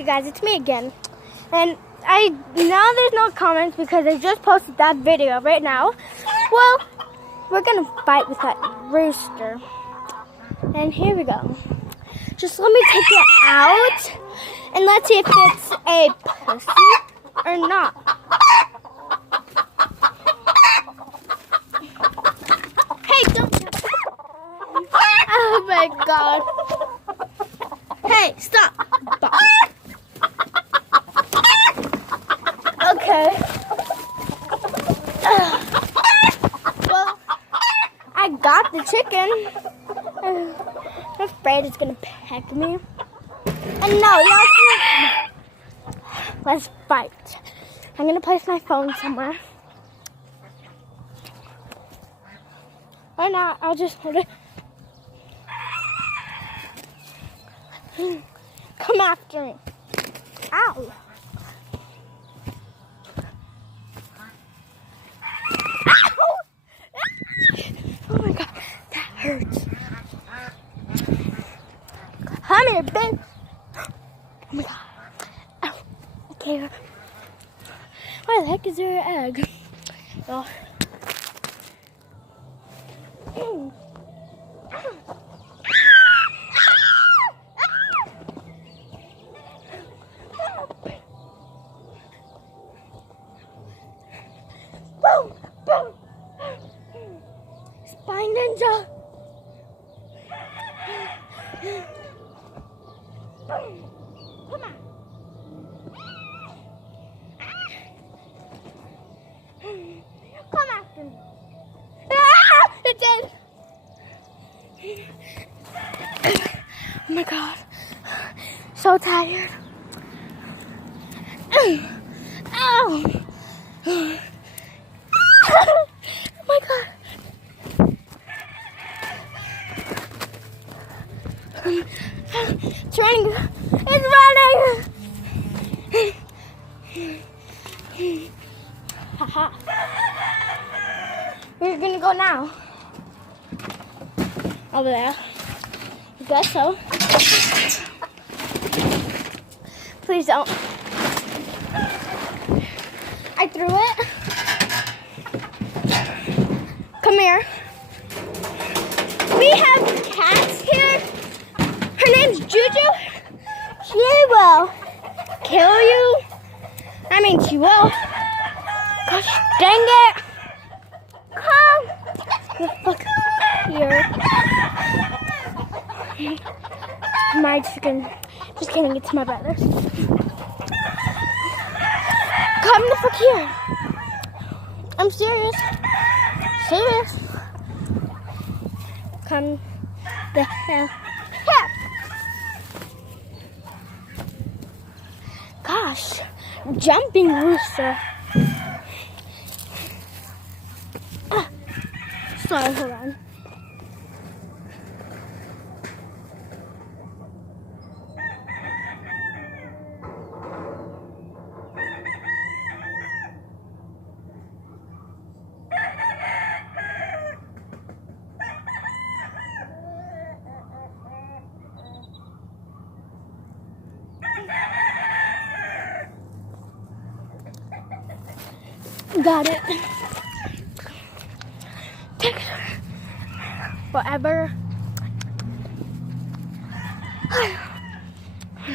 Hey guys, it's me again. And now there's no comments because I just posted that video right now. Well, we're gonna fight with that rooster. And here we go. Just let me take it out and let's see if it's a pussy or not. Hey, don't jump. Oh my god. Hey, stop. Okay. Well, I got the chicken. I'm afraid it's gonna peck me. And no, y'all can't. Let's fight. I'm gonna place my phone somewhere. Or not, I'll just hold it. Come after me. Ow. Oh my god, that hurts. Come here, bitch. Oh my god. Ow. Okay. Why the heck is there an egg? Oh. Boom! Boom! Spy Ninja! Boom! Come on! Come after me! Ah! It did! Oh my god. So tired. Ow! Oh my god. It's running. It's running. Haha. Where are you gonna go now? Over there. I guess so. Please don't. I threw it. Come here. We have cats here. Her name's Juju. She will kill you. I mean, she will. Gosh dang it. Come the fuck here. My chicken. Just kidding, it's my brother. Come the fuck here. I'm serious. Serious. Come the hell here. Gosh, jumping rooster. Sorry, hold on. Got it. Take it forever.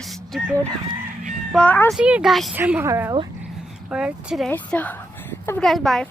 Stupid. Well, I'll see you guys tomorrow or today. So, love you guys. Bye.